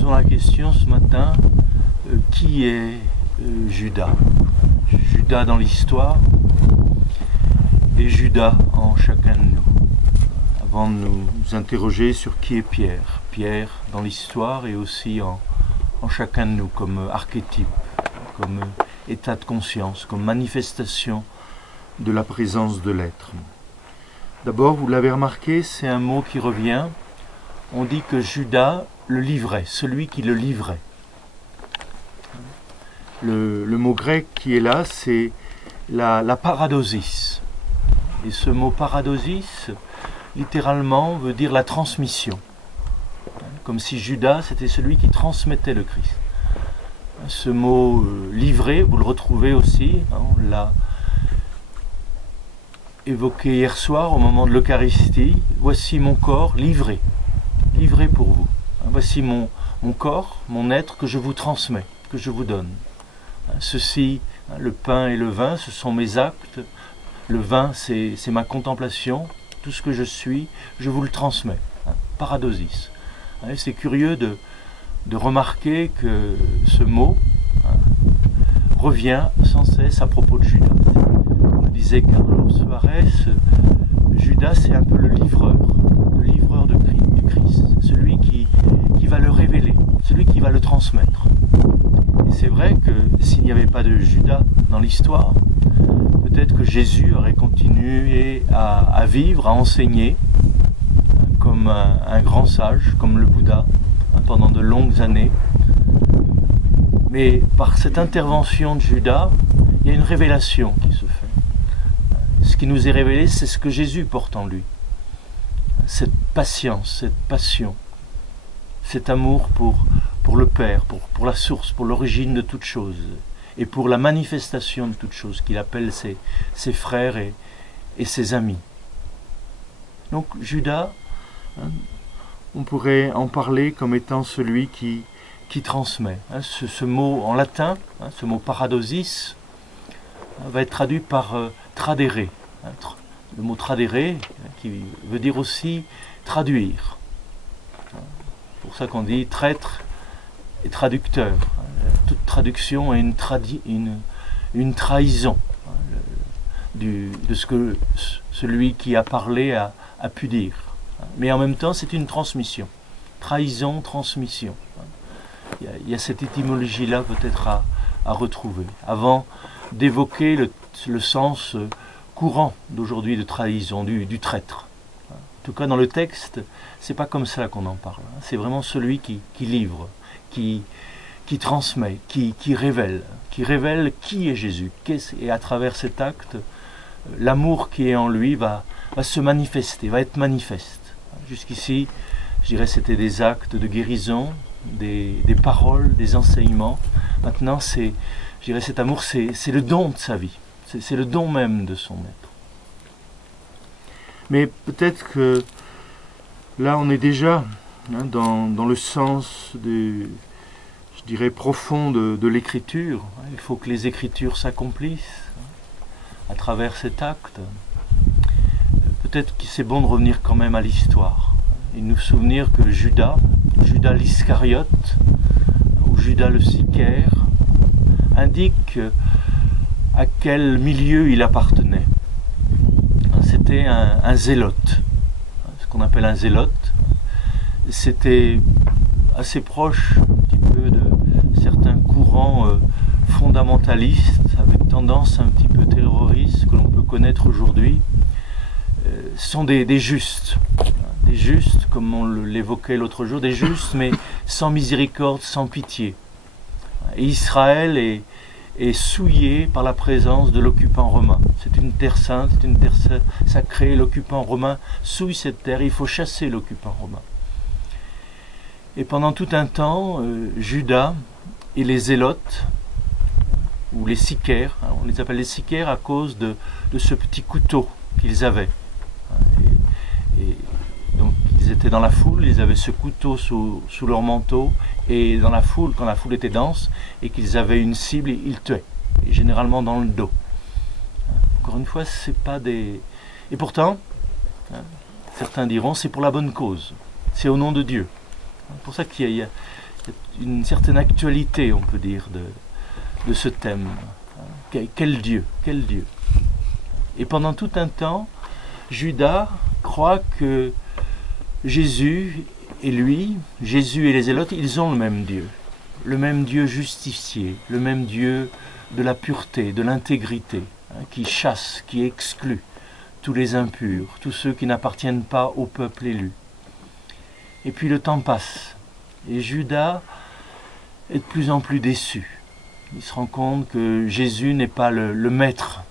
posons la question ce matin, qui est Judas? Judas dans l'histoire et Judas en chacun de nous. Avant de nous interroger sur qui est Pierre. Pierre dans l'histoire et aussi en chacun de nous comme archétype, comme état de conscience, comme manifestation de la présence de l'être. D'abord, vous l'avez remarqué, c'est un mot qui revient. On dit que Judas le livrait, celui qui le livrait. Le mot grec qui est là, c'est la paradosis. Et ce mot paradosis, littéralement, veut dire la transmission. Comme si Judas, c'était celui qui transmettait le Christ. Ce mot livré, vous le retrouvez aussi, on l'a évoqué hier soir au moment de l'Eucharistie. Voici mon corps livré pour vous. Voici mon corps, mon être que je vous transmets, que je vous donne. Ceci, le pain et le vin, ce sont mes actes. Le vin, c'est ma contemplation. Tout ce que je suis, je vous le transmets. Paradosis. C'est curieux de remarquer que ce mot revient sans cesse à propos de Judas. Nous disait Carlos Suarez, Judas c'est un peu le livreur du Christ, celui qui va le révéler, celui qui va le transmettre. Et c'est vrai que s'il n'y avait pas de Judas dans l'histoire, peut-être que Jésus aurait continué à vivre, à enseigner, comme un grand sage, comme le Bouddha, pendant de longues années. Mais par cette intervention de Judas, il y a une révélation qui se fait. Ce qui nous est révélé, c'est ce que Jésus porte en lui. Cette patience, cette passion, cet amour pour le Père, pour la source, pour l'origine de toute chose, et pour la manifestation de toute chose, qu'il appelle ses frères et ses amis. Donc Judas, on pourrait en parler comme étant celui qui transmet. Ce mot en latin, ce mot paradosis, va être traduit par tradere. Le mot tradere, qui veut dire aussi traduire. C'est pour ça qu'on dit traître et traducteur. Toute traduction est une trahison de ce que celui qui a parlé a pu dire. Mais en même temps, c'est une transmission. Trahison, transmission. Il y a cette étymologie-là peut-être à retrouver. Avant d'évoquer le sens courant d'aujourd'hui de trahison, du traître. En tout cas, dans le texte, c'est pas comme ça qu'on en parle. C'est vraiment celui qui livre, qui transmet, qui révèle qui est Jésus. Et à travers cet acte, l'amour qui est en lui va se manifester, va être manifeste. Jusqu'ici, je dirais, c'était des actes de guérison, des paroles, des enseignements. Maintenant, je dirais, cet amour, c'est le don de sa vie. C'est le don même de son être. Mais peut-être que là, on est déjà dans le sens je dirais, profond de l'écriture. Il faut que les écritures s'accomplissent à travers cet acte. Peut-être que c'est bon de revenir quand même à l'histoire et nous souvenir que Judas l'Iscariote, ou Judas le Sicaire, indique à quel milieu il appartenait. C'était un zélote, ce qu'on appelle un zélote. C'était assez proche un petit peu de certains courants fondamentalistes, avec tendance un petit peu terroriste que l'on peut connaître aujourd'hui. Sont des justes, comme on l'évoquait l'autre jour, des justes, mais sans miséricorde, sans pitié. Et Israël est souillé par la présence de l'occupant romain. C'est une terre sainte, c'est une terre sacrée. L'occupant romain souille cette terre, il faut chasser l'occupant romain. Et pendant tout un temps, Judas et les zélotes, ou les sicaires, on les appelle les sicaires à cause de ce petit couteau qu'ils avaient. Et donc ils étaient dans la foule, ils avaient ce couteau sous leur manteau, et dans la foule, quand la foule était dense, et qu'ils avaient une cible, ils tuaient, et généralement dans le dos. Encore une fois, c'est pas des... Et pourtant, certains diront, c'est pour la bonne cause, c'est au nom de Dieu. C'est pour ça qu'il y a une certaine actualité, on peut dire, de ce thème. Quel Dieu, quel Dieu. Et pendant tout un temps, Judas croit que Jésus et lui, Jésus et les Zélotes, ils ont le même Dieu justifié, le même Dieu de la pureté, de l'intégrité, qui chasse, qui exclut tous les impurs, tous ceux qui n'appartiennent pas au peuple élu. Et puis le temps passe, et Judas est de plus en plus déçu. Il se rend compte que Jésus n'est pas le maître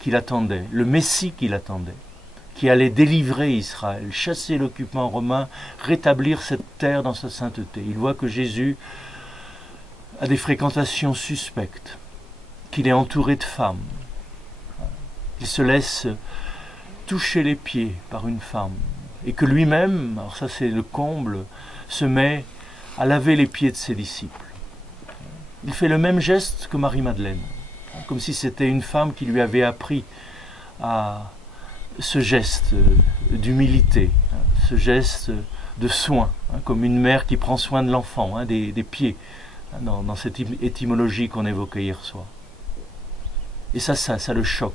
qu'il attendait, le Messie qu'il attendait, qui allait délivrer Israël, chasser l'occupant romain, rétablir cette terre dans sa sainteté. Il voit que Jésus a des fréquentations suspectes, qu'il est entouré de femmes. Il se laisse toucher les pieds par une femme, et que lui-même, alors ça c'est le comble, se met à laver les pieds de ses disciples. Il fait le même geste que Marie-Madeleine, comme si c'était une femme qui lui avait appris à ce geste d'humilité, ce geste de soin, comme une mère qui prend soin de l'enfant, des pieds, dans cette étymologie qu'on évoquait hier soir. Et ça le choque.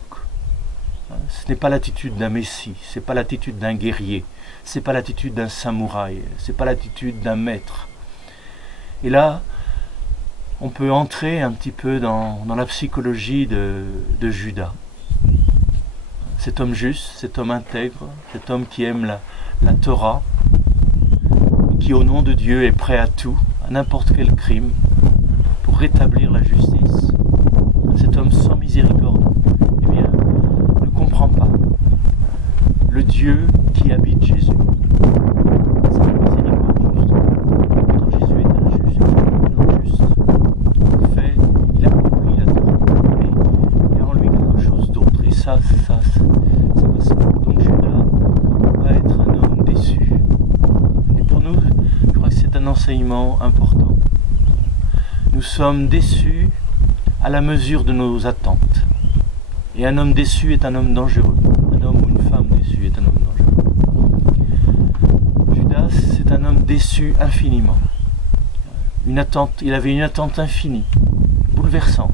Ce n'est pas l'attitude d'un messie, ce n'est pas l'attitude d'un guerrier, ce n'est pas l'attitude d'un samouraï, ce n'est pas l'attitude d'un maître. Et là, on peut entrer un petit peu dans la psychologie de Judas. Cet homme juste, cet homme intègre, cet homme qui aime la Torah, qui au nom de Dieu est prêt à tout, à n'importe quel crime, pour rétablir la justice. Cet homme sans miséricorde, eh bien, ne comprend pas le Dieu qui habite Jésus. C'est la miséricorde juste. Pourtant Jésus est un juste, un juste. En fait, il a compris la Torah, mais il y a en lui quelque chose d'autre. Et ça passe pas. Donc Judas va être un homme déçu. Et pour nous, je crois que c'est un enseignement important. Nous sommes déçus à la mesure de nos attentes. Et un homme déçu est un homme dangereux. Un homme ou une femme déçue est un homme dangereux. Judas, c'est un homme déçu infiniment. Il avait une attente infinie, bouleversante.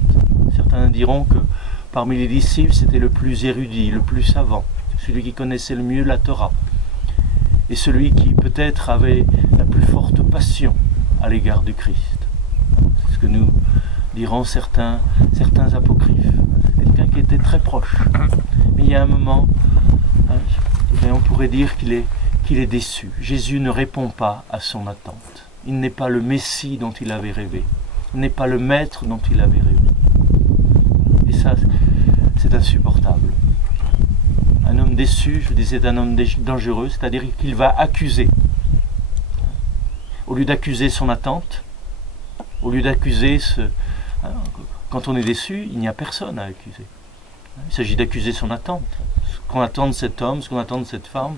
Certains diront que parmi les disciples, c'était le plus érudit, le plus savant, celui qui connaissait le mieux la Torah, et celui qui peut-être avait la plus forte passion à l'égard du Christ. C'est ce que nous diront certains apocryphes. C'est quelqu'un qui était très proche. Mais il y a un moment, on pourrait dire qu'il est déçu. Jésus ne répond pas à son attente. Il n'est pas le Messie dont il avait rêvé. Il n'est pas le Maître dont il avait rêvé. Et ça, c'est insupportable. Un homme déçu, je disais, c'est un homme dangereux, c'est-à-dire qu'il va accuser. Au lieu d'accuser son attente, au lieu d'accuser quand on est déçu, il n'y a personne à accuser. Il s'agit d'accuser son attente. Ce qu'on attend de cet homme, ce qu'on attend de cette femme,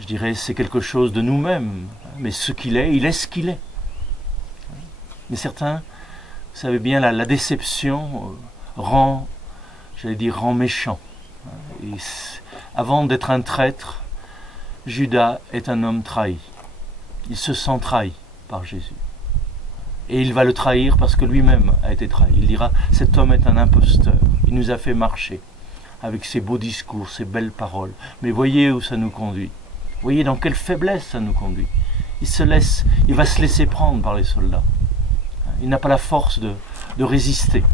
je dirais, c'est quelque chose de nous-mêmes. Mais ce qu'il est ce qu'il est. Mais certains, vous savez bien, la déception rend méchant. Et avant d'être un traître, Judas est un homme trahi. Il se sent trahi par Jésus. Et il va le trahir parce que lui-même a été trahi. Il dira, cet homme est un imposteur. Il nous a fait marcher avec ses beaux discours, ses belles paroles. Mais voyez où ça nous conduit. Voyez dans quelle faiblesse ça nous conduit. Il va se laisser prendre par les soldats. Il n'a pas la force de résister.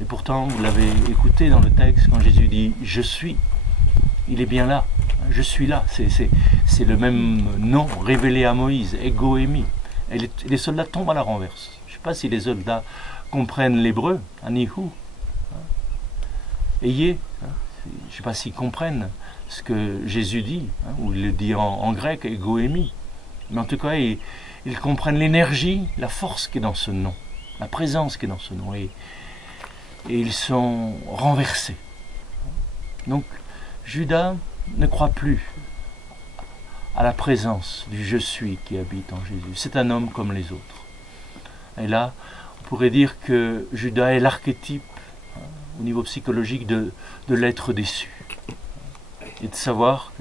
Et pourtant, vous l'avez écouté dans le texte, quand Jésus dit « Je suis », il est bien là. Je suis là. C'est le même nom révélé à Moïse, Ego Émi. Et les soldats tombent à la renverse. Je ne sais pas si les soldats comprennent l'hébreu, Anihu. Ayez. Je ne sais pas s'ils comprennent ce que Jésus dit, ou il le dit en grec, Ego Émi. Mais en tout cas, ils comprennent l'énergie, la force qui est dans ce nom, la présence qui est dans ce nom. Et ils sont renversés. Donc, Judas ne croit plus à la présence du « je suis » qui habite en Jésus. C'est un homme comme les autres. Et là, on pourrait dire que Judas est l'archétype, au niveau psychologique, de l'être déçu. Et de savoir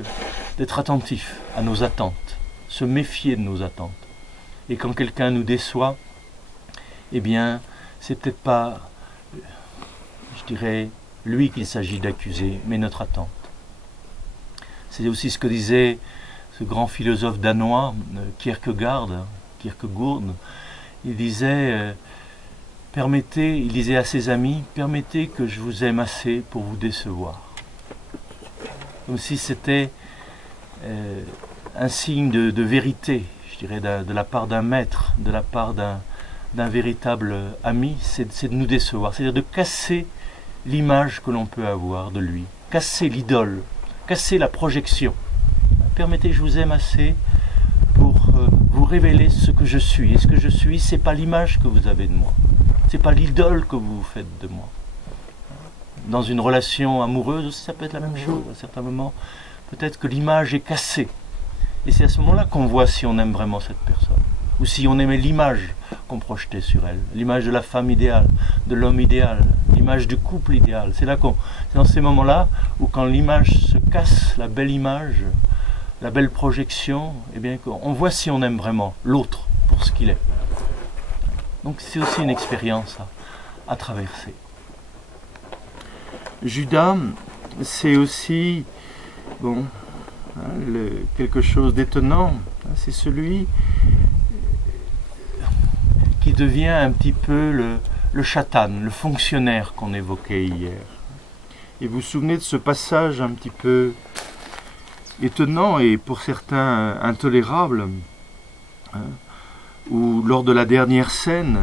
d'être attentif à nos attentes, se méfier de nos attentes. Et quand quelqu'un nous déçoit, eh bien, c'est peut-être pas, je dirais, lui qu'il s'agit d'accuser, mais notre attente. C'est aussi ce que disait ce grand philosophe danois, Kierkegaard. Il disait, il disait à ses amis, permettez que je vous aime assez pour vous décevoir. Comme si c'était un signe de vérité, je dirais, de la part d'un maître, de la part d'un véritable ami, c'est de nous décevoir, c'est-à-dire de casser l'image que l'on peut avoir de lui, casser l'idole, casser la projection. Permettez que je vous aime assez pour vous révéler ce que je suis. Et ce que je suis, c'est pas l'image que vous avez de moi, c'est pas l'idole que vous vous faites de moi. Dans une relation amoureuse aussi, ça peut être la même chose. À certains moments, peut-être que l'image est cassée. Et c'est à ce moment-là qu'on voit si on aime vraiment cette personne. Ou si on aimait l'image qu'on projetait sur elle. L'image de la femme idéale, de l'homme idéal, l'image du couple idéal. C'est dans ces moments-là où quand l'image se casse, la belle image, la belle projection, eh bien, on voit si on aime vraiment l'autre pour ce qu'il est. Donc c'est aussi une expérience à traverser. Judas, c'est aussi quelque chose d'étonnant. C'est celui qui devient un petit peu le chatan, le fonctionnaire qu'on évoquait hier. Et vous vous souvenez de ce passage un petit peu étonnant et pour certains intolérable, où lors de la dernière scène,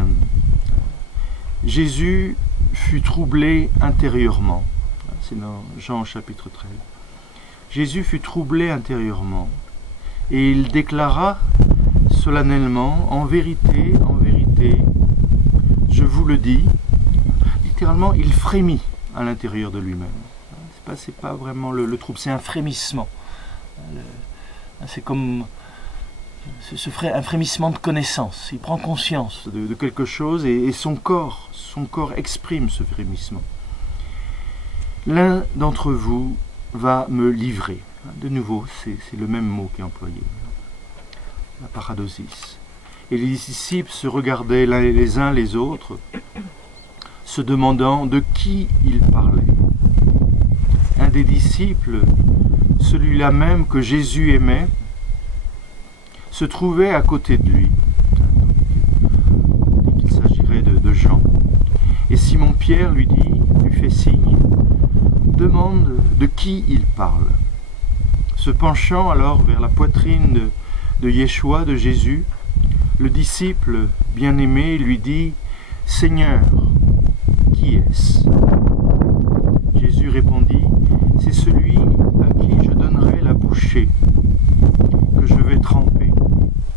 Jésus fut troublé intérieurement. C'est dans Jean chapitre 13. Jésus fut troublé intérieurement et il déclara solennellement, en vérité, je vous le dis, littéralement, il frémit à l'intérieur de lui-même. C'est pas vraiment le trouble, c'est un frémissement. C'est comme un frémissement de connaissance. Il prend conscience de quelque chose et son corps exprime ce frémissement. L'un d'entre vous va me livrer. De nouveau, c'est le même mot qui est employé. La paradosis. Et les disciples se regardaient les uns les autres, se demandant de qui il parlait. Un des disciples, celui-là même que Jésus aimait, se trouvait à côté de lui. Il s'agirait de Jean. Et Simon-Pierre lui fait signe, demande de qui il parle. Se penchant alors vers la poitrine de Yeshua, de Jésus, le disciple bien-aimé lui dit « Seigneur, qui est-ce » Jésus répondit « C'est celui à qui je donnerai la bouchée que je vais tremper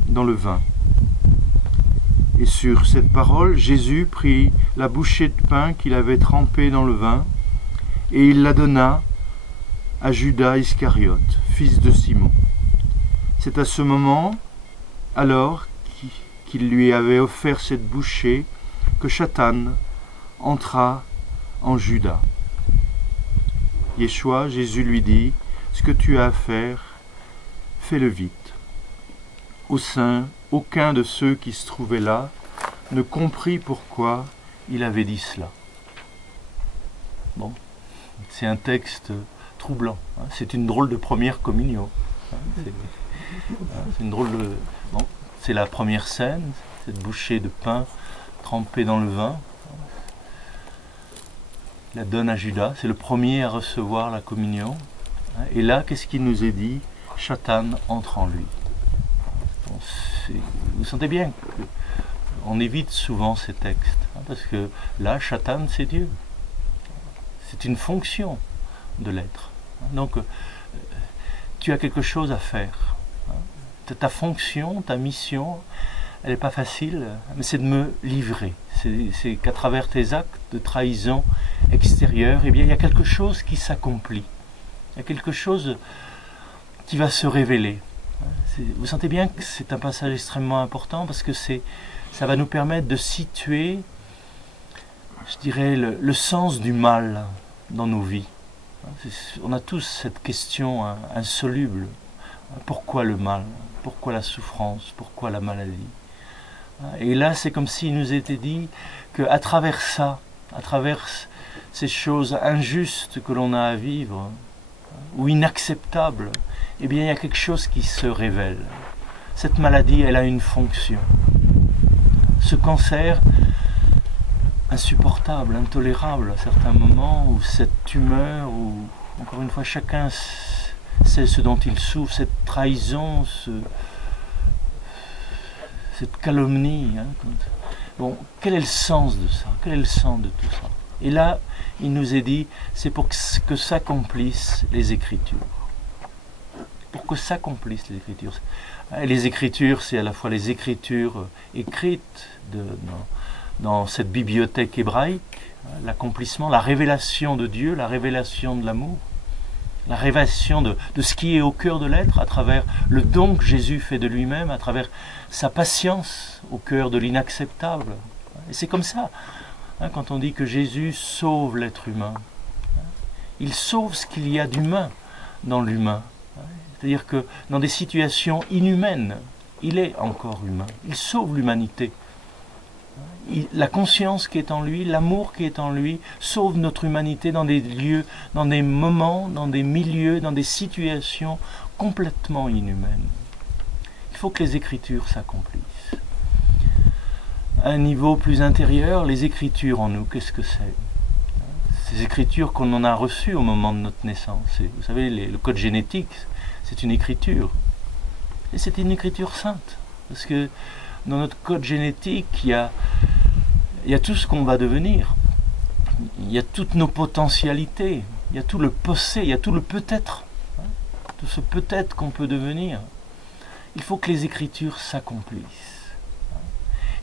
dans le vin. » Et sur cette parole, Jésus prit la bouchée de pain qu'il avait trempée dans le vin et il la donna à Judas Iscariote, fils de Simon. C'est à ce moment, alors qu'il lui avait offert cette bouchée, que Satan entra en Judas. Yeshua, Jésus lui dit, « Ce que tu as à faire, fais-le vite. » Aucun de ceux qui se trouvaient là ne comprit pourquoi il avait dit cela. Bon, c'est un texte troublant. C'est une drôle de première communion. C'est une drôle de... Bon, c'est la première scène, cette bouchée de pain trempée dans le vin. Il la donne à Judas, c'est le premier à recevoir la communion. Et là, qu'est-ce qu'il nous est dit? Satan entre en lui. Bon, vous sentez bien qu'on évite souvent ces textes, parce que là, Satan, c'est Dieu. C'est une fonction de l'être. Donc, tu as quelque chose à faire. Ta fonction, ta mission, elle n'est pas facile, mais c'est de me livrer. C'est qu'à travers tes actes de trahison extérieure, eh bien, il y a quelque chose qui s'accomplit. Il y a quelque chose qui va se révéler. Vous sentez bien que c'est un passage extrêmement important parce que ça va nous permettre de situer, je dirais, le sens du mal dans nos vies. On a tous cette question insoluble. Pourquoi le mal? Pourquoi la souffrance? Pourquoi la maladie? Et là, c'est comme s'il nous était dit qu'à travers ça, à travers ces choses injustes que l'on a à vivre, ou inacceptables, eh bien, il y a quelque chose qui se révèle. Cette maladie, elle a une fonction. Ce cancer, insupportable, intolérable à certains moments, ou cette tumeur, ou encore une fois, chacun sait ce dont il souffre, cette trahison, cette calomnie. Bon, quel est le sens de ça? Quel est le sens de tout ça? Et là, il nous est dit, c'est pour que s'accomplissent les Écritures. Pour que s'accomplissent les Écritures. Et les Écritures, c'est à la fois les Écritures écrites dans cette bibliothèque hébraïque, l'accomplissement, la révélation de Dieu, la révélation de l'amour, la révélation de ce qui est au cœur de l'être, à travers le don que Jésus fait de lui-même, à travers sa patience au cœur de l'inacceptable. Et c'est comme ça, quand on dit que Jésus sauve l'être humain. Il sauve ce qu'il y a d'humain dans l'humain. C'est-à-dire que dans des situations inhumaines, il est encore humain. Il sauve l'humanité. La conscience qui est en lui, l'amour qui est en lui, sauve notre humanité dans des lieux, dans des moments, dans des milieux, dans des situations complètement inhumaines. Il faut que les Écritures s'accomplissent. À un niveau plus intérieur, les Écritures en nous, qu'est-ce que c'est? Ces Écritures qu'on en a reçues au moment de notre naissance. Et vous savez, le code génétique, c'est une écriture. Et c'est une écriture sainte. Parce que dans notre code génétique, il y a tout ce qu'on va devenir. Il y a toutes nos potentialités. Il y a tout le passé, il y a tout le peut-être. Tout ce peut-être qu'on peut devenir. Il faut que les Écritures s'accomplissent.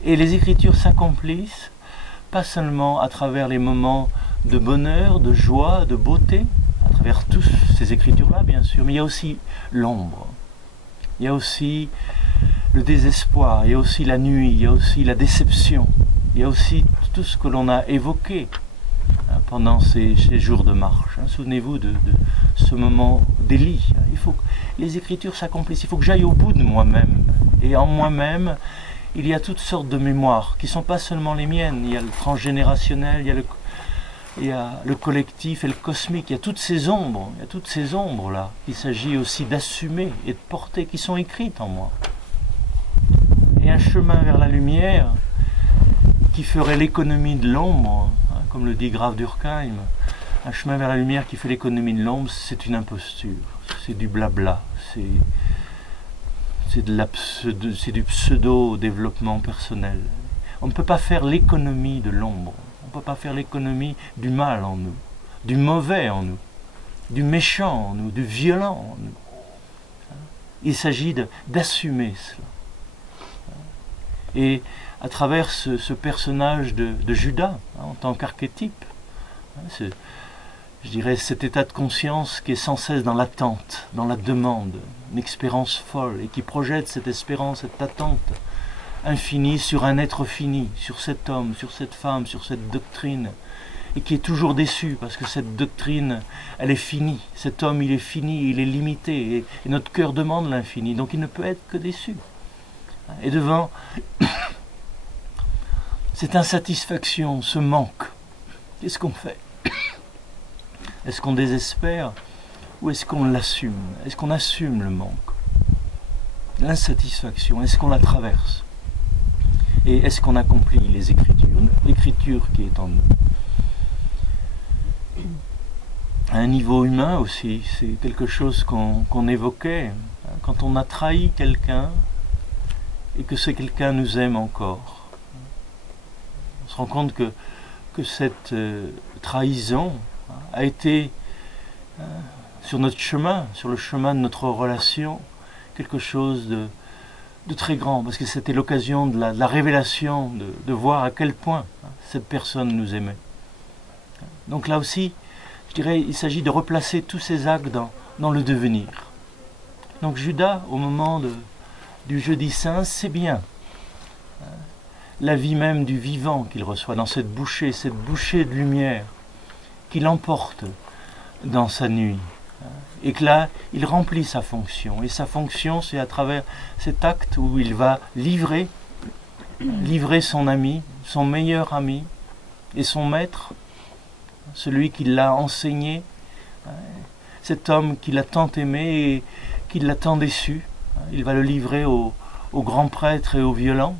Et les Écritures s'accomplissent pas seulement à travers les moments de bonheur, de joie, de beauté, à travers toutes ces Écritures-là, bien sûr, mais il y a aussi l'ombre. Il y a aussi le désespoir, il y a aussi la nuit, il y a aussi la déception, il y a aussi tout ce que l'on a évoqué pendant ces jours de marche. Souvenez-vous de ce moment d'Élie. Il faut que les Écritures s'accomplissent, il faut que j'aille au bout de moi-même. Et en moi-même, il y a toutes sortes de mémoires qui ne sont pas seulement les miennes. Il y a le transgénérationnel, il y a le collectif et le cosmique. Il y a toutes ces ombres-là. Il s'agit aussi d'assumer et de porter, qui sont écrites en moi. Et un chemin vers la lumière qui ferait l'économie de l'ombre, comme le dit Graf Durkheim, un chemin vers la lumière qui fait l'économie de l'ombre, c'est une imposture, c'est du blabla, c'est du pseudo-développement personnel. On ne peut pas faire l'économie de l'ombre, on ne peut pas faire l'économie du mal en nous, du mauvais en nous, du méchant en nous, du violent en nous. Il s'agit d'assumer cela. Et à travers ce personnage de Judas, en tant qu'archétype, je dirais cet état de conscience qui est sans cesse dans l'attente, dans la demande, une espérance folle, et qui projette cette espérance, cette attente infinie sur un être fini, sur cet homme, sur cette femme, sur cette doctrine, et qui est toujours déçu, parce que cette doctrine, elle est finie, cet homme, il est fini, il est limité, et notre cœur demande l'infini, donc il ne peut être que déçu. Et devant cette insatisfaction, ce manque, qu'est-ce qu'on fait? Est-ce qu'on désespère ou est-ce qu'on l'assume? Est-ce qu'on assume le manque? L'insatisfaction, est-ce qu'on la traverse? Et est-ce qu'on accomplit les Écritures? L'écriture qui est en nous. À un niveau humain aussi, c'est quelque chose qu'on évoquait. Quand on a trahi quelqu'un et que ce quelqu'un nous aime encore, on se rend compte que cette trahison a été sur notre chemin, sur le chemin de notre relation, quelque chose de très grand, parce que c'était l'occasion de la révélation, de voir à quel point cette personne nous aimait. Donc là aussi, je dirais, il s'agit de replacer tous ces actes dans le devenir. Donc Judas, au moment du jeudi saint, c'est bien la vie même du vivant qu'il reçoit dans cette bouchée de lumière qui l'emporte dans sa nuit. Et que là, il remplit sa fonction. Et sa fonction, c'est à travers cet acte où il va livrer livrer son ami, son meilleur ami et son maître, celui qui l'a enseigné, cet homme qui l'a tant aimé et qui l'a tant déçu. Il va le livrer au grand prêtre et au violent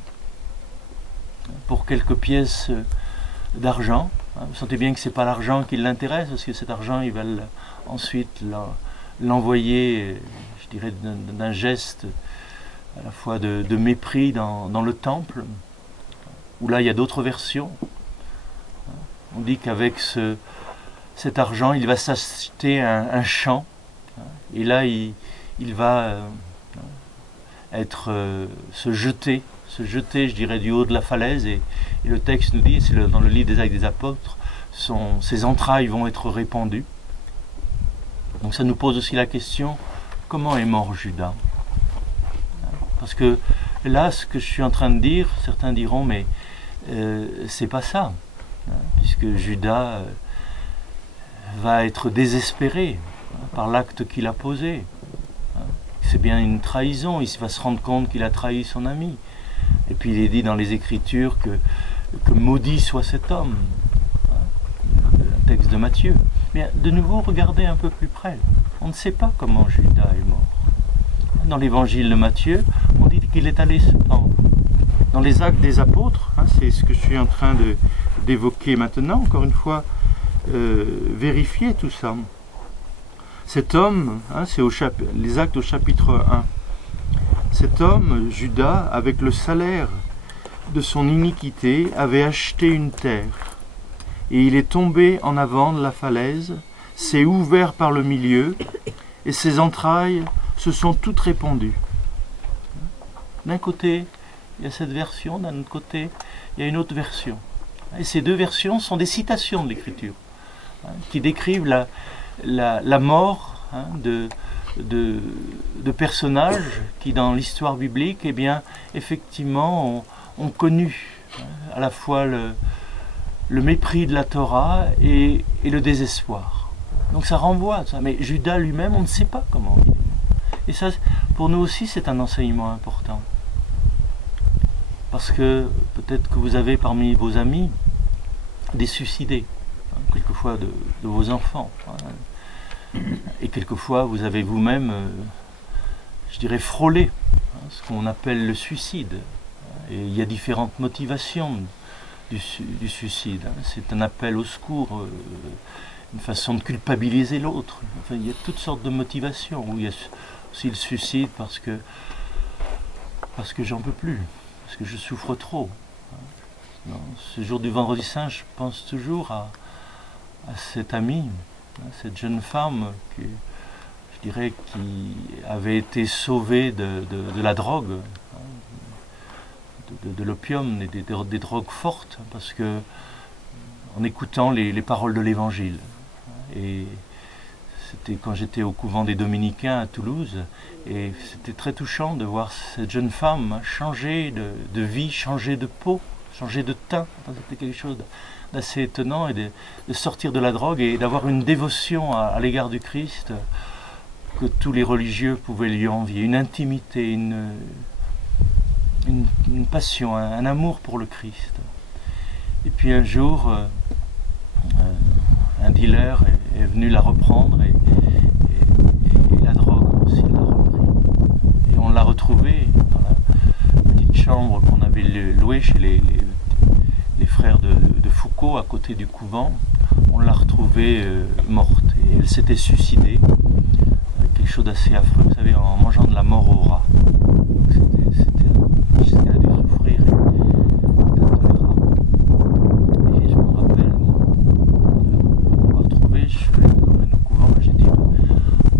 pour quelques pièces d'argent. Vous sentez bien que ce n'est pas l'argent qui l'intéresse, parce que cet argent, il va ensuite l'envoyer, je dirais, d'un geste à la fois de mépris dans le temple, où là il y a d'autres versions. On dit qu'avec cet argent, il va s'acheter un champ, et là il va se jeter, je dirais, du haut de la falaise, et le texte nous dit, c'est dans le livre des Actes des Apôtres, ses entrailles vont être répandues. Donc ça nous pose aussi la question, comment est mort Judas? Parce que là, ce que je suis en train de dire, certains diront, mais c'est pas ça, puisque Judas va être désespéré par l'acte qu'il a posé. C'est bien une trahison, il va se rendre compte qu'il a trahi son ami. Et puis il est dit dans les Écritures que maudit soit cet homme. Un texte de Matthieu. Mais de nouveau, regardez un peu plus près. On ne sait pas comment Judas est mort. Dans l'évangile de Matthieu, on dit qu'il est allé se pendre. Dans les Actes des Apôtres, c'est ce que je suis en train d'évoquer maintenant, encore une fois, vérifier tout ça. Cet homme, c'est les Actes au chapitre 1, cet homme, Judas, avec le salaire de son iniquité, avait acheté une terre, et il est tombé en avant de la falaise, s'est ouvert par le milieu, et ses entrailles se sont toutes répandues. D'un côté, il y a cette version, d'un autre côté, il y a une autre version. Et ces deux versions sont des citations de l'Écriture, qui décrivent la mort de personnages qui, dans l'histoire biblique, eh bien, effectivement, ont connu à la fois le mépris de la Torah et le désespoir. Donc ça renvoie à ça. Mais Judas lui-même, on ne sait pas comment il est. Et ça, pour nous aussi, c'est un enseignement important. Parce que peut-être que vous avez parmi vos amis des suicidés, quelquefois de vos enfants. Et quelquefois, vous avez vous-même, je dirais, frôlé ce qu'on appelle le suicide. Et il y a différentes motivations du suicide. C'est un appel au secours, une façon de culpabiliser l'autre. Enfin, il y a toutes sortes de motivations. Où il y a aussi le suicide parce que j'en peux plus, parce que je souffre trop. Dans ce jour du Vendredi Saint, je pense toujours à cette amie, cette jeune femme qui, je dirais, qui avait été sauvée de la drogue, de l'opium, des drogues fortes, parce que en écoutant les paroles de l'Évangile. Et c'était quand j'étais au couvent des Dominicains à Toulouse, et c'était très touchant de voir cette jeune femme changer de vie, changer de peau, changer de teint. C'était quelque chose d'assez étonnant, et de sortir de la drogue et d'avoir une dévotion à l'égard du Christ que tous les religieux pouvaient lui envier, une intimité, une passion, un amour pour le Christ. Et puis un jour, un dealer est venu la reprendre, et la drogue aussi l'a repris. Et on l'a retrouvée dans la petite chambre qu'on avait louée chez les frères de Foucault, à côté du couvent. On l'a retrouvée morte, et elle s'était suicidée. Quelque chose d'assez affreux, vous savez, en mangeant de la mort au rat. C'était ce qu'elle a dû souffrir, intolérable. Et je me rappelle, on l'a retrouvée, je voulais l'emmèner au couvent, j'ai dit,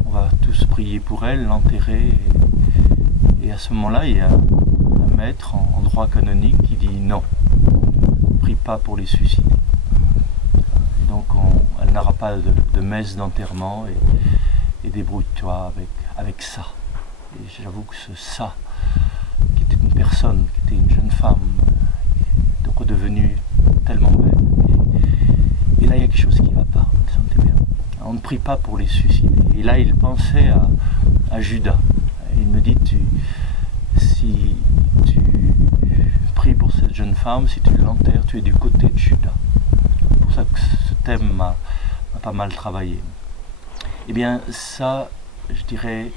on va tous prier pour elle, l'enterrer. Et à ce moment-là, il y a un maître en droit canonique qui dit non, ne prie pas pour les suicider. Et donc elle n'aura pas de messe d'enterrement, et débrouille-toi avec ça. Et j'avoue que ça, qui était une personne, qui était une jeune femme, donc redevenue tellement belle. Et là, il y a quelque chose qui ne va pas, vous sentez bien. On ne prie pas pour les suicider. Et là, il pensait à Judas. Et il me dit, si tu pries pour femme, si tu l'enterres, tu es du côté de Judas. C'est pour ça que ce thème m'a pas mal travaillé. Eh bien, ça, je dirais,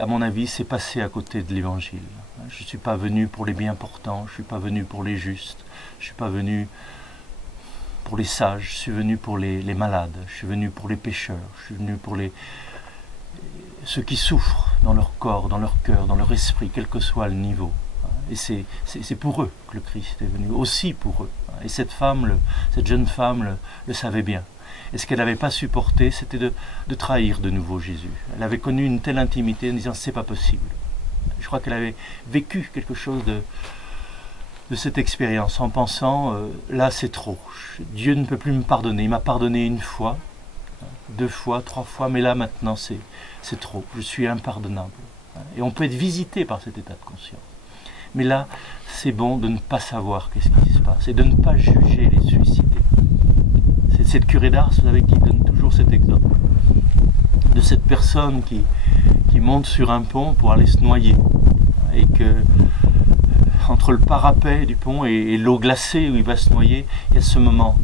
à mon avis, c'est passé à côté de l'évangile. Je ne suis pas venu pour les bien portants, je ne suis pas venu pour les justes, je ne suis pas venu pour les sages, je suis venu pour les malades, je suis venu pour les pécheurs, je suis venu pour ceux qui souffrent dans leur corps, dans leur cœur, dans leur esprit, quel que soit le niveau. Et c'est pour eux que le Christ est venu, aussi pour eux. Et cette jeune femme le savait bien. Et ce qu'elle n'avait pas supporté, c'était de trahir de nouveau Jésus. Elle avait connu une telle intimité en disant « c'est pas possible ». Je crois qu'elle avait vécu quelque chose de cette expérience en pensant là c'est trop, Dieu ne peut plus me pardonner, il m'a pardonné une fois, 2 fois, 3 fois, mais là maintenant c'est trop, je suis impardonnable. Et on peut être visité par cet état de conscience. Mais là, c'est bon de ne pas savoir qu'est-ce qui se passe et de ne pas juger les suicidés. C'est le curé d'Ars, vous savez, qui donne toujours cet exemple de cette personne qui monte sur un pont pour aller se noyer et que entre le parapet du pont et l'eau glacée où il va se noyer, il y a ce moment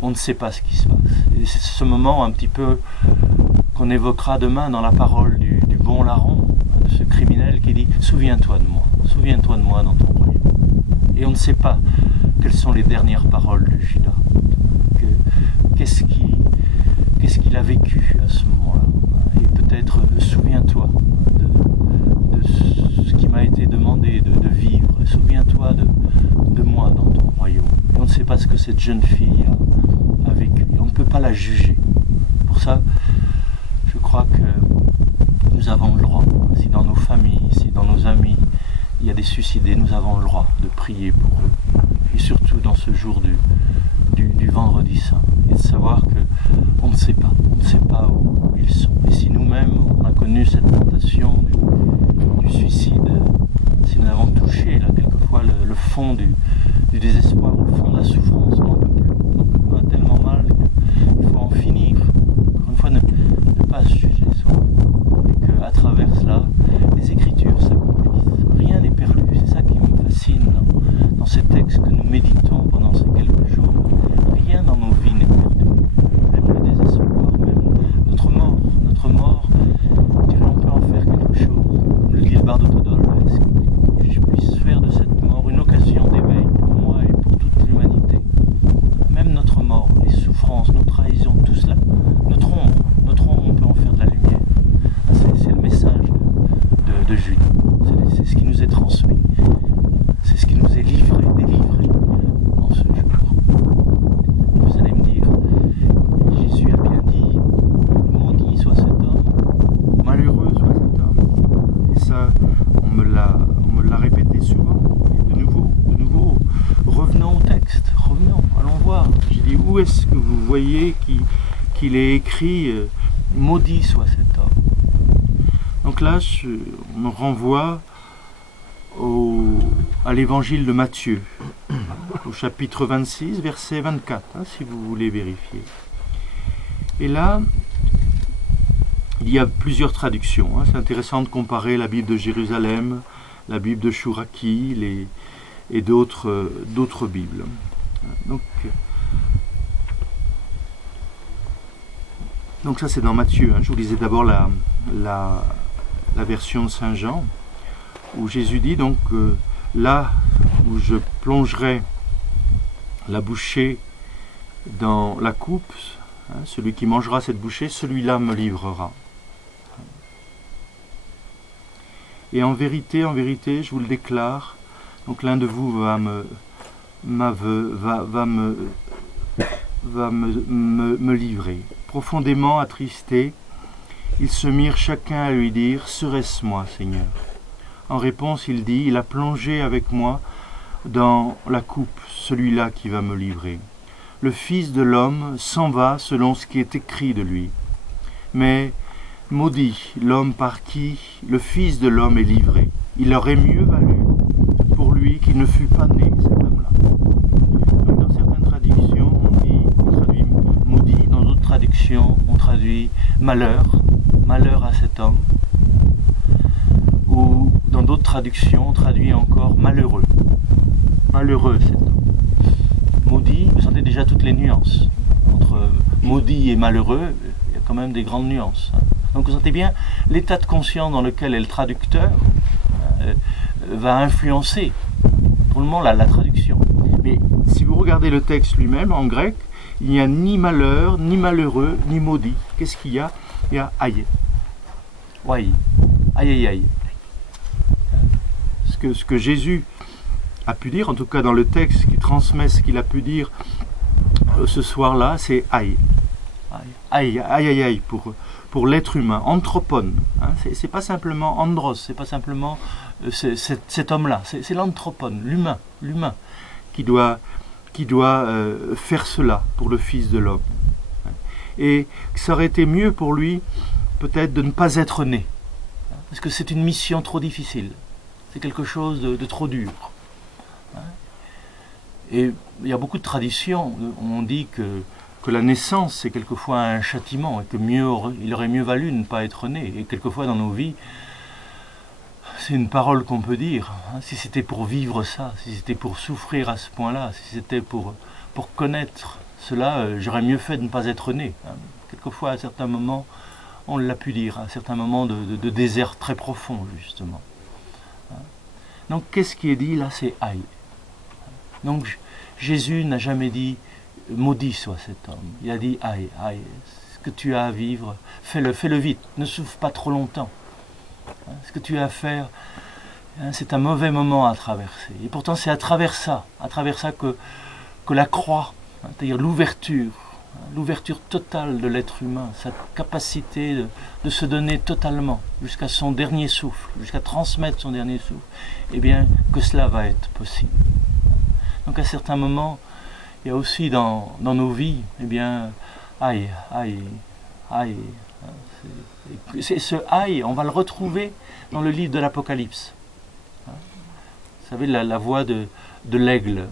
on ne sait pas ce qui se passe. Et c'est ce moment un petit peu qu'on évoquera demain dans la parole du bon larron, ce criminel qui dit « Souviens-toi de moi dans ton royaume ». Et on ne sait pas quelles sont les dernières paroles de Judas. Qu'est-ce qu'il a vécu à ce moment-là. Et peut-être souviens-toi de ce qui m'a été demandé de vivre. Souviens-toi de moi dans ton royaume. Et on ne sait pas ce que cette jeune fille a vécu. Et on ne peut pas la juger. Pour ça, je crois que nous avons le droit, si dans nos familles, si dans nos amis, il y a des suicidés, nous avons le droit de prier pour eux. Et surtout dans ce jour du vendredi saint. Et de savoir qu'on ne sait pas où ils sont. Et si nous-mêmes, on a connu cette tentation du suicide, si nous avons touché là quelquefois le fond du désespoir, le fond de la souffrance, on n'en peut plus. On a tellement mal qu'il faut en finir. Encore une fois, ne pas se juger soi. Et qu'à travers cela, les Écritures s'accomplissent. Rien n'est perdu. C'est ça qui me fascine dans ces textes que nous méditons pendant ces quelques jours. Rien dans nos vies n'est perdu. Même le désespoir, même notre mort, on peut en faire quelque chose. Le dit le barde Todol, que je puisse faire de cette mort une occasion d'éveil pour moi et pour toute l'humanité. Même notre mort, les souffrances, nos trahisons, tout cela, notre ombre, on peut en faire de la lumière. C'est le message de Judas. C'est ce qui nous est transmis. C'est ce qui nous est délivré en ce jour. Vous allez me dire, Jésus a bien dit, maudit soit cet homme, malheureux soit cet homme. Et ça, on me l'a répété souvent. Et de nouveau, revenons au texte, allons voir. J'ai dit, où est-ce que vous voyez qu'il est écrit, maudit soit cet homme. Donc là, on me renvoie à l'évangile de Matthieu, au chapitre 26, verset 24, si vous voulez vérifier. Et là, il y a plusieurs traductions. C'est intéressant de comparer la Bible de Jérusalem, la Bible de Chouraki et d'autres Bibles. Donc ça c'est dans Matthieu. Je vous lisais d'abord la version de Saint Jean, où Jésus dit donc là où je plongerai la bouchée dans la coupe, celui qui mangera cette bouchée, celui-là me livrera. Et en vérité, je vous le déclare, donc l'un de vous va me livrer. Profondément attristés, ils se mirent chacun à lui dire « Serait-ce moi, Seigneur ?» En réponse, il dit « Il a plongé avec moi dans la coupe, celui-là qui va me livrer. Le Fils de l'homme s'en va selon ce qui est écrit de lui. Mais maudit l'homme par qui le Fils de l'homme est livré. Il aurait mieux valu pour lui qu'il ne fût pas né, cet homme-là. » Donc dans certaines traductions, on traduit maudit, dans d'autres traductions, on traduit malheur à cet homme. Ou dans d'autres traductions, on traduit encore malheureux. malheureux cet homme. Maudit, vous sentez déjà toutes les nuances. Entre maudit et malheureux, il y a quand même des grandes nuances. Donc vous sentez bien l'état de conscience dans lequel est le traducteur va influencer drôlement la traduction. Mais si vous regardez le texte lui-même en grec, il n'y a ni malheur, ni malheureux, ni maudit. Qu'est-ce qu'il y a? Il y a aïe. Aïe, aïe, aïe. Ce que Jésus a pu dire, en tout cas dans le texte qui transmet ce qu'il a pu dire ce soir-là, c'est aïe. Aïe, aïe, aïe, aïe, pour l'être humain, anthropone. Hein, c'est pas simplement andros, c'est pas simplement cet homme-là, c'est l'anthropone, l'humain, qui doit faire cela pour le Fils de l'homme. Et que ça aurait été mieux pour lui, peut-être, de ne pas être né. Parce que c'est une mission trop difficile. C'est quelque chose de trop dur. Et il y a beaucoup de traditions. On dit que la naissance, c'est quelquefois un châtiment, et que il aurait mieux valu ne pas être né. Et quelquefois dans nos vies, c'est une parole qu'on peut dire. Si c'était pour vivre ça, si c'était pour souffrir à ce point-là, si c'était pour connaître cela, j'aurais mieux fait de ne pas être né. Quelquefois, à certains moments, on l'a pu dire, à certains moments de désert très profond, justement. Donc, qu'est-ce qui est dit là? C'est aïe. Donc, Jésus n'a jamais dit maudit soit cet homme. Il a dit aïe, aïe, ce que tu as à vivre, fais-le vite, ne souffre pas trop longtemps. Ce que tu as à faire, c'est un mauvais moment à traverser. Et pourtant, c'est à travers ça que la croix, c'est-à-dire l'ouverture totale de l'être humain, sa capacité de se donner totalement jusqu'à son dernier souffle, jusqu'à transmettre son dernier souffle, eh bien, que cela va être possible. Donc à certains moments, il y a aussi dans nos vies, eh bien, aïe, aïe, aïe. C'est ce aïe, on va le retrouver dans le livre de l'Apocalypse. Vous savez, la voix de l'aigle.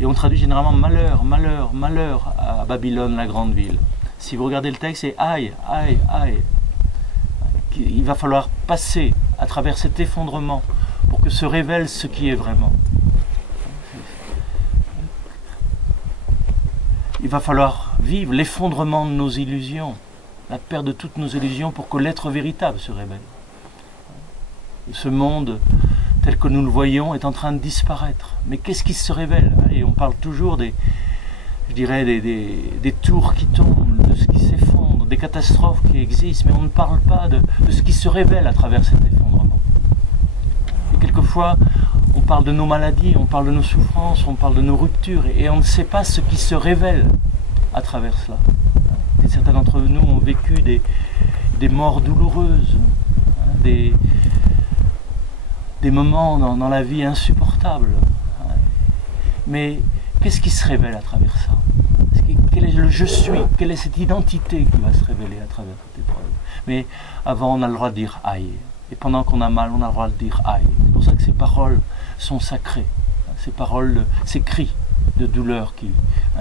Et on traduit généralement malheur, malheur, malheur à Babylone, la grande ville. Si vous regardez le texte, c'est aïe, aïe, aïe. Il va falloir passer à travers cet effondrement pour que se révèle ce qui est vraiment. Il va falloir vivre l'effondrement de nos illusions, la perte de toutes nos illusions pour que l'être véritable se révèle. Ce monde tel que nous le voyons est en train de disparaître. Mais qu'est-ce qui se révèle? Et on parle toujours des tours qui tombent, de ce qui s'effondre, des catastrophes qui existent, mais on ne parle pas de ce qui se révèle à travers cet effondrement. Et quelquefois, on parle de nos maladies, on parle de nos souffrances, on parle de nos ruptures, et on ne sait pas ce qui se révèle à travers cela. Et certains d'entre nous ont vécu des morts douloureuses, des moments dans la vie insupportables. Mais qu'est-ce qui se révèle à travers ça? Quel est le je suis? Quelle est cette identité qui va se révéler à travers cette épreuve? Mais avant, on a le droit de dire aïe. Et pendant qu'on a mal, on a le droit de dire aïe. C'est pour ça que ces paroles sont sacrées. Ces paroles, ces cris de douleur.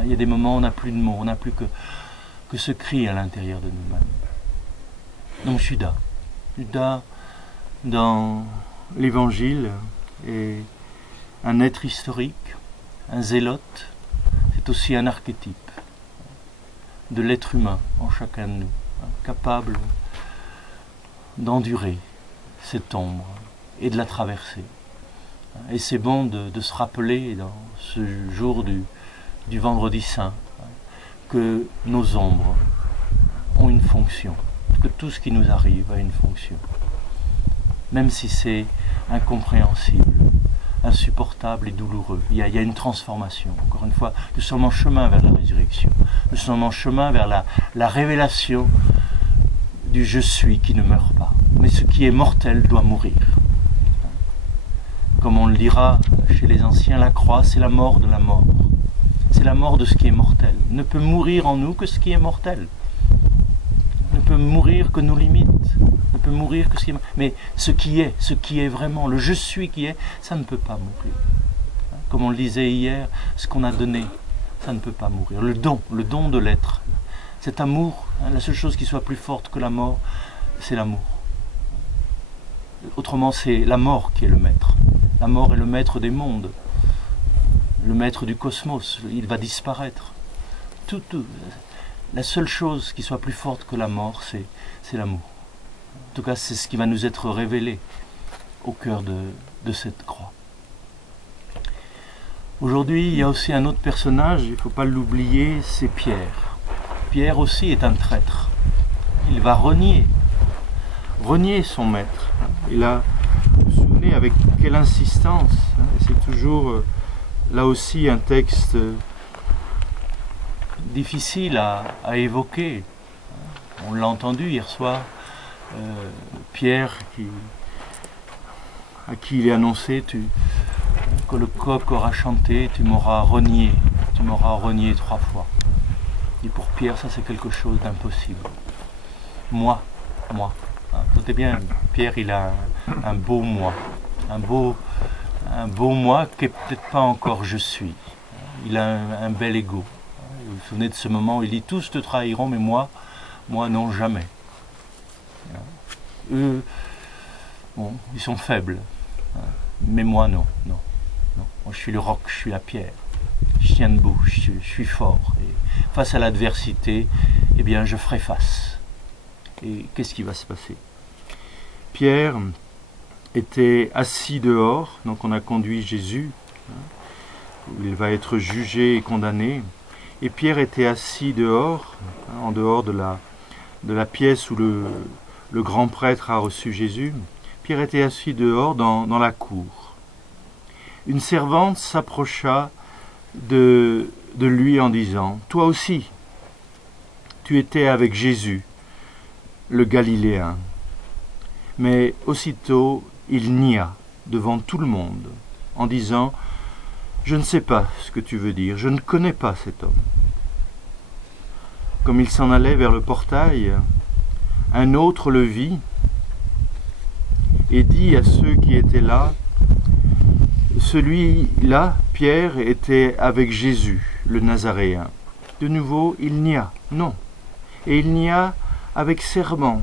Il y a des moments où on n'a plus de mots, on n'a plus que ce cri à l'intérieur de nous-mêmes. Donc Judas, dans l'Évangile, est un être historique, un zélote, c'est aussi un archétype de l'être humain en chacun de nous, capable d'endurer cette ombre et de la traverser. Et c'est bon de se rappeler dans ce jour du Vendredi Saint que nos ombres ont une fonction, que tout ce qui nous arrive a une fonction. Même si c'est incompréhensible, insupportable et douloureux, il y a une transformation. Encore une fois, nous sommes en chemin vers la résurrection. Nous sommes en chemin vers la révélation du « je suis » qui ne meurt pas. Mais ce qui est mortel doit mourir. Comme on le dira chez les anciens, la croix, c'est la mort de la mort. C'est la mort de ce qui est mortel. Il ne peut mourir en nous que ce qui est mortel. Il ne peut mourir que nos limites. Ne peut mourir que ce qui est... Mais ce qui est vraiment, le « je suis » qui est, ça ne peut pas mourir. Comme on le disait hier, ce qu'on a donné, ça ne peut pas mourir. Le don de l'être. Cet amour, la seule chose qui soit plus forte que la mort, c'est l'amour. Autrement, c'est la mort qui est le maître. La mort est le maître des mondes. le maître du cosmos, il va disparaître. La seule chose qui soit plus forte que la mort, c'est l'amour. En tout cas, c'est ce qui va nous être révélé au cœur de cette croix. Aujourd'hui, il y a aussi un autre personnage, il ne faut pas l'oublier, c'est Pierre. Pierre aussi est un traître. Il va renier son maître. Et là, vous vous souvenez avec quelle insistance, c'est toujours là aussi un texte difficile à évoquer. On l'a entendu hier soir, Pierre à qui il est annoncé que le coq aura chanté, tu m'auras renié 3 fois. Et pour Pierre, ça c'est quelque chose d'impossible. Moi. Notez bien, Pierre il a un beau moi, un beau moi qui n'est peut-être pas encore je suis. Il a un bel ego. Vous vous souvenez de ce moment où il dit tous te trahiront, mais moi non, jamais. Eux, bon, ils sont faibles, mais moi non. Moi, je suis le roc, je suis la pierre, je tiens debout, je suis fort. Et face à l'adversité, eh bien, je ferai face. Et qu'est-ce qui va se passer? Pierre était assis dehors, donc on a conduit Jésus, où il va être jugé et condamné. Et Pierre était assis dehors, en dehors de la pièce où le grand prêtre a reçu Jésus. Pierre était assis dehors dans la cour. Une servante s'approcha de lui en disant « Toi aussi, tu étais avec Jésus, le Galiléen. » Mais aussitôt, il nia devant tout le monde en disant « Je ne sais pas ce que tu veux dire, je ne connais pas cet homme. » Comme il s'en allait vers le portail, un autre le vit et dit à ceux qui étaient là, celui-là, Pierre, était avec Jésus, le Nazaréen. De nouveau, il nia, non. Et il nia avec serment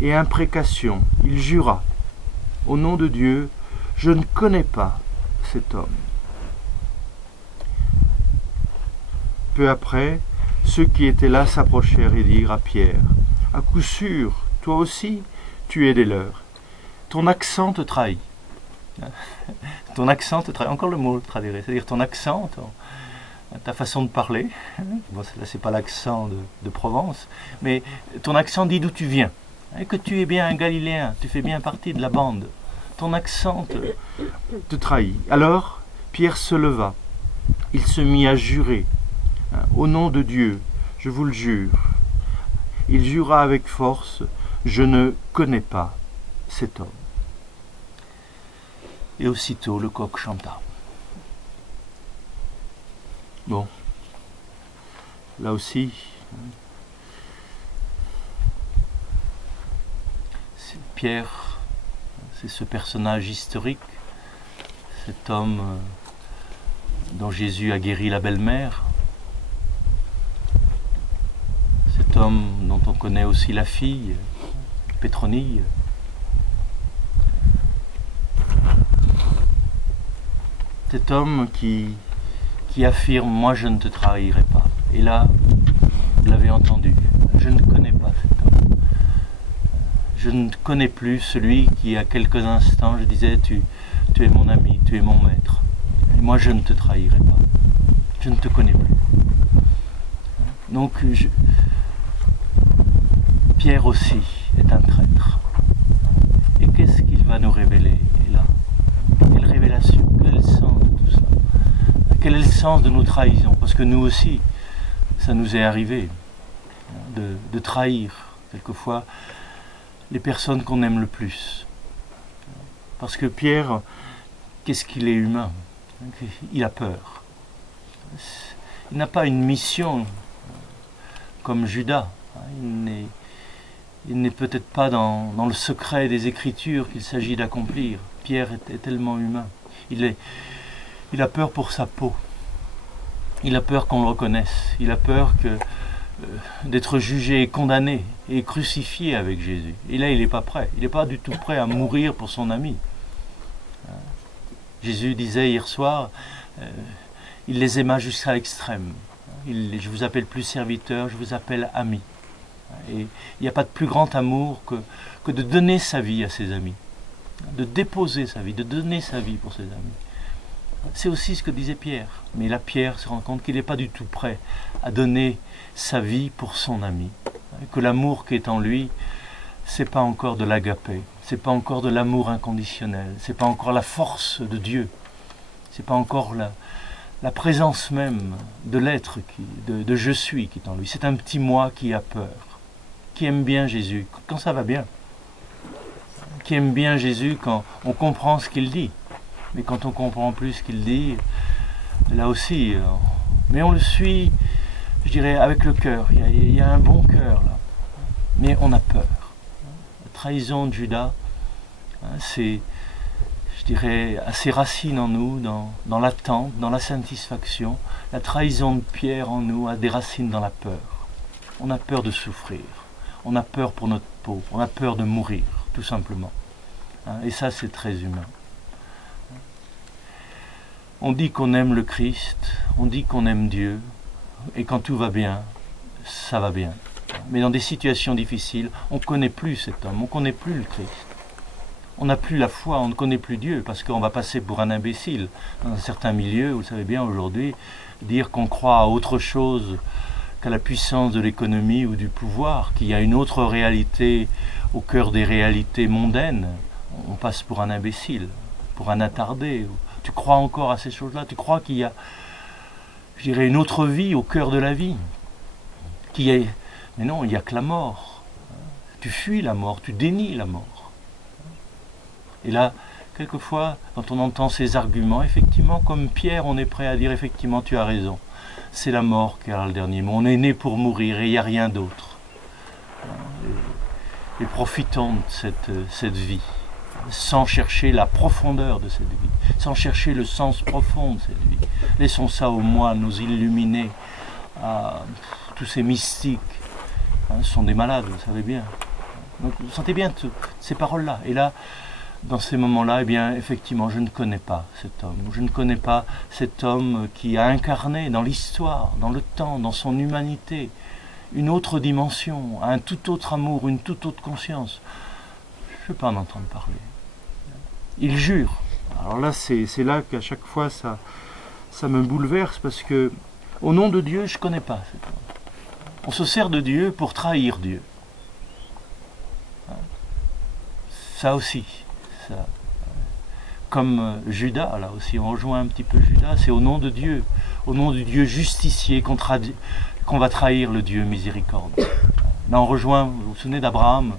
et imprécation. Il jura, au nom de Dieu, je ne connais pas cet homme. Peu après, ceux qui étaient là s'approchèrent et dirent à Pierre, « À coup sûr, toi aussi, tu es des leurs. Ton accent te trahit. » Ton accent te trahit. Encore le mot traduire, c'est-à-dire ton accent, ta façon de parler. Bon, là, c'est pas l'accent de Provence, mais ton accent dit d'où tu viens. Et que tu es bien un Galiléen, tu fais bien partie de la bande. Ton accent te trahit. Alors, Pierre se leva. Il se mit à jurer. Au nom de Dieu, je vous le jure. Il jura avec force, je ne connais pas cet homme. Et aussitôt le coq chanta. Bon, là aussi, Pierre, c'est ce personnage historique, cet homme dont Jésus a guéri la belle-mère, cet homme dont on connaît aussi la fille, Pétronille. Cet homme qui affirme « Moi je ne te trahirai pas ». Et là, vous l'avez entendu, je ne connais pas cet homme. Je ne connais plus celui qui, à quelques instants, je disais « Tu es mon ami, tu es mon maître. Et moi je ne te trahirai pas. Je ne te connais plus. » Donc, Pierre aussi est un traître. Et qu'est-ce qu'il va nous révéler là? Quelle révélation, quel sens de tout cela? Quel est le sens de nos trahisons? Parce que nous aussi, ça nous est arrivé de trahir quelquefois les personnes qu'on aime le plus. Parce que Pierre, qu'est-ce qu'il est humain? Il a peur. Il n'a pas une mission comme Judas. Il n'est peut-être pas dans le secret des Écritures qu'il s'agit d'accomplir. Pierre est tellement humain. Il a peur pour sa peau. Il a peur qu'on le reconnaisse. Il a peur d'être jugé et condamné et crucifié avec Jésus. Et là, il n'est pas prêt. Il n'est pas du tout prêt à mourir pour son ami. Jésus disait hier soir, il les aima jusqu'à l'extrême. Je vous appelle plus serviteur, je vous appelle ami. Et il n'y a pas de plus grand amour que de donner sa vie à ses amis, de déposer sa vie, de donner sa vie pour ses amis. C'est aussi ce que disait Pierre. Mais là, Pierre se rend compte qu'il n'est pas du tout prêt à donner sa vie pour son ami. Que l'amour qui est en lui, c'est pas encore de l'agapé, c'est pas encore de l'amour inconditionnel, c'est pas encore la force de Dieu, c'est pas encore la présence même de l'être, de je suis qui est en lui. C'est un petit moi qui a peur, qui aime bien Jésus quand ça va bien, qui aime bien Jésus quand on comprend ce qu'il dit. Mais quand on comprend plus ce qu'il dit, là aussi, mais on le suit, je dirais, avec le cœur. Il y a un bon cœur là, mais on a peur. La trahison de Judas, c'est, je dirais, à ses racines en nous, dans l'attente, dans la satisfaction. La trahison de Pierre en nous a des racines dans la peur. On a peur de souffrir, on a peur pour notre peau, on a peur de mourir, tout simplement. Et ça, c'est très humain. On dit qu'on aime le Christ, on dit qu'on aime Dieu, et quand tout va bien, ça va bien. Mais dans des situations difficiles, on ne connaît plus cet homme, on ne connaît plus le Christ. On n'a plus la foi, on ne connaît plus Dieu, parce qu'on va passer pour un imbécile. Dans un certain milieu, vous le savez bien aujourd'hui, dire qu'on croit à autre chose qu'à la puissance de l'économie ou du pouvoir, qu'il y a une autre réalité au cœur des réalités mondaines, on passe pour un imbécile, pour un attardé. Tu crois encore à ces choses-là? Tu crois qu'il y a, je dirais, une autre vie au cœur de la vie? Mais non, il n'y a que la mort. Tu fuis la mort, tu dénies la mort. Et là, quelquefois, quand on entend ces arguments, effectivement, comme Pierre, on est prêt à dire, effectivement, tu as raison. C'est la mort qui a le dernier mot. On est né pour mourir et il n'y a rien d'autre. Et profitons de cette vie, sans chercher la profondeur de cette vie, sans chercher le sens profond de cette vie. Laissons ça aux moines, aux illuminés, à tous ces mystiques. Ce sont des malades, vous le savez bien. Donc vous sentez bien ces paroles-là. Et là, dans ces moments-là, eh bien, effectivement, je ne connais pas cet homme. Je ne connais pas cet homme qui a incarné dans l'histoire, dans le temps, dans son humanité, une autre dimension, un tout autre amour, une toute autre conscience. Je ne veux pas en entendre parler. Il jure. Alors là, c'est là qu'à chaque fois, ça me bouleverse, parce que, au nom de Dieu, je ne connais pas cet homme. On se sert de Dieu pour trahir Dieu. Ça aussi. Ça. Comme Judas, là aussi, on rejoint un petit peu Judas, c'est au nom de Dieu, au nom du Dieu justicier qu'on va trahir le Dieu miséricorde. Là, on rejoint, vous vous souvenez d'Abraham,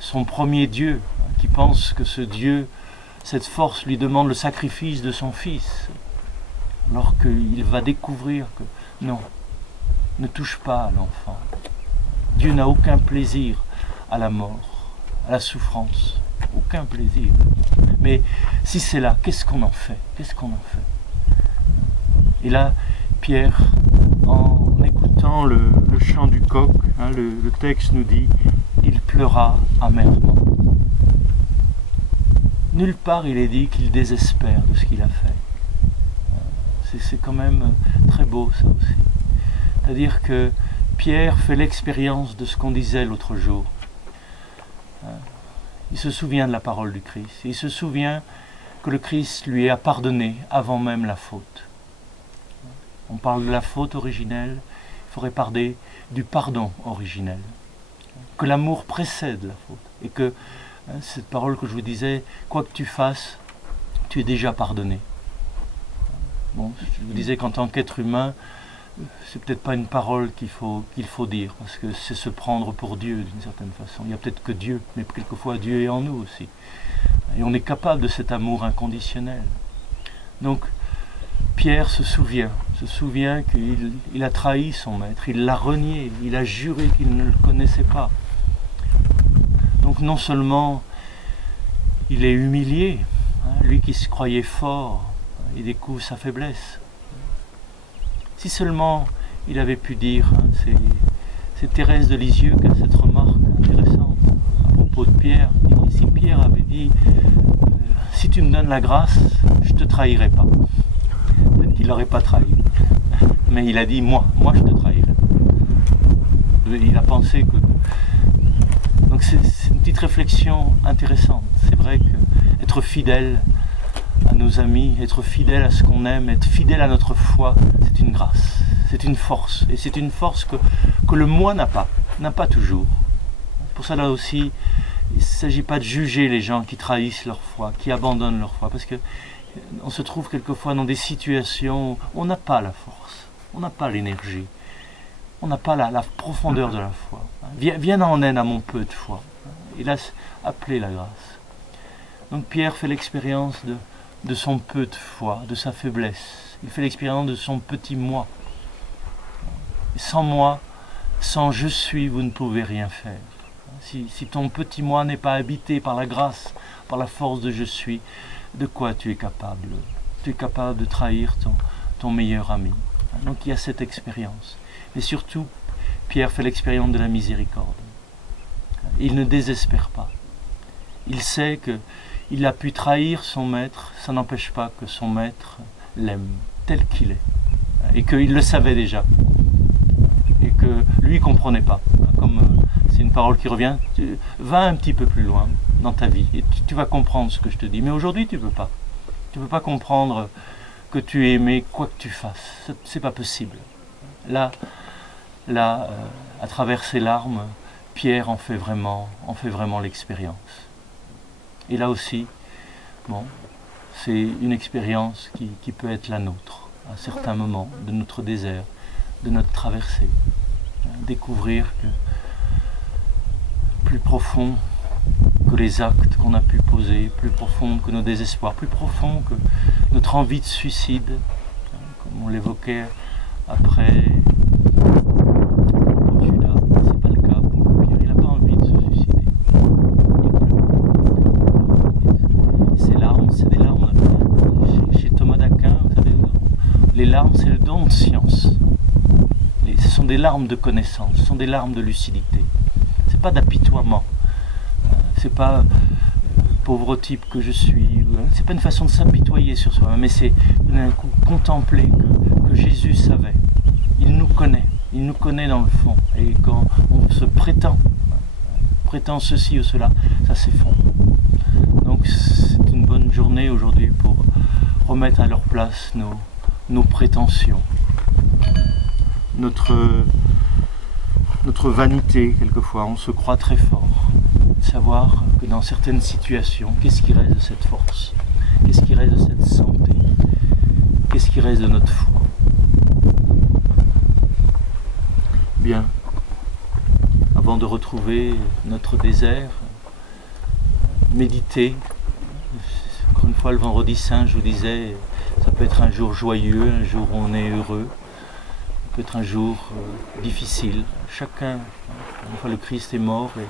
son premier Dieu, qui pense que ce Dieu, cette force lui demande le sacrifice de son fils, alors qu'il va découvrir que non, ne touche pas à l'enfant. Dieu n'a aucun plaisir à la mort, à la souffrance, aucun plaisir. Mais si c'est là, qu'est-ce qu'on en fait? Qu'est-ce qu'on en fait? Et là, Pierre, en écoutant le chant du coq, le texte nous dit, il pleura amèrement. Nulle part il est dit qu'il désespère de ce qu'il a fait. C'est quand même très beau ça aussi. C'est-à-dire que Pierre fait l'expérience de ce qu'on disait l'autre jour. Il se souvient de la parole du Christ. Il se souvient que le Christ lui a pardonné avant même la faute. On parle de la faute originelle, il faudrait parler du pardon originel. Que l'amour précède la faute. Et que cette parole que je vous disais, quoi que tu fasses, tu es déjà pardonné. Bon, je vous disais qu'en tant qu'être humain, c'est peut-être pas une parole qu'il faut dire, parce que c'est se prendre pour Dieu d'une certaine façon. Il n'y a peut-être que Dieu, mais quelquefois Dieu est en nous aussi. Et on est capable de cet amour inconditionnel. Donc, Pierre se souvient qu'il a trahi son maître, il l'a renié, il a juré qu'il ne le connaissait pas. Donc non seulement il est humilié, lui qui se croyait fort, il découvre sa faiblesse. Si seulement il avait pu dire, c'est Thérèse de Lisieux qui a cette remarque intéressante à propos de Pierre. Il dit, si Pierre avait dit, si tu me donnes la grâce, je ne te trahirai pas. Peut-être qu'il n'aurait pas trahi. mais il a dit moi je te trahirai. Il a pensé que... Donc c'est une petite réflexion intéressante. C'est vrai que être fidèle à nos amis, être fidèle à ce qu'on aime, être fidèle à notre foi, c'est une grâce, c'est une force. Et c'est une force que le moi n'a pas toujours. Pour ça là aussi, il ne s'agit pas de juger les gens qui trahissent leur foi, qui abandonnent leur foi, parce que on se trouve quelquefois dans des situations où on n'a pas la force, on n'a pas l'énergie, on n'a pas la profondeur de la foi. Viens en aide à mon peu de foi. Et là, appelez la grâce. Donc Pierre fait l'expérience de son peu de foi, de sa faiblesse. Il fait l'expérience de son petit moi. Sans moi, sans je suis, vous ne pouvez rien faire. Si ton petit moi n'est pas habité par la grâce, par la force de je suis, de quoi tu es capable? Tu es capable de trahir ton meilleur ami. Donc il y a cette expérience. Mais surtout, Pierre fait l'expérience de la miséricorde. Il ne désespère pas. Il sait qu'il a pu trahir son maître, ça n'empêche pas que son maître l'aime tel qu'il est. Et qu'il le savait déjà. Et que lui ne comprenait pas. Comme c'est une parole qui revient, va un petit peu plus loin dans ta vie et tu vas comprendre ce que je te dis. Mais aujourd'hui, tu ne peux pas. Tu ne peux pas comprendre que tu es aimé quoi que tu fasses. C'est pas possible. Là, à travers ses larmes, Pierre en fait vraiment l'expérience. Et là aussi, bon, c'est une expérience qui peut être la nôtre, à certains moments de notre désert, de notre traversée. Découvrir que plus profond que les actes qu'on a pu poser, plus profond que nos désespoirs, plus profond que notre envie de suicide, comme on l'évoquait après Judas. C'est pas le cas pour Pierre, il n'a pas envie de se suicider. Ces larmes, c'est des larmes. Chez Thomas d'Aquin, vous savez, les larmes, c'est le don de science. Ce sont des larmes de connaissance, ce sont des larmes de lucidité. C'est pas d'apitoiement. C'est pas pauvre type que je suis. C'est pas une façon de s'apitoyer sur soi, mais c'est d'un coup contempler que Jésus savait. Il nous connaît dans le fond. Et quand on se prétend ceci ou cela, ça s'effondre. Donc c'est une bonne journée aujourd'hui pour remettre à leur place nos prétentions. Notre vanité, quelquefois, on se croit très fort. Savoir que dans certaines situations, qu'est-ce qui reste de cette force? Qu'est-ce qui reste de cette santé? Qu'est-ce qui reste de notre foi? Bien, avant de retrouver notre désert, méditer. Encore une fois, le vendredi saint, je vous disais, ça peut être un jour joyeux, un jour où on est heureux. Peut être un jour difficile. Chacun, une fois le Christ est mort et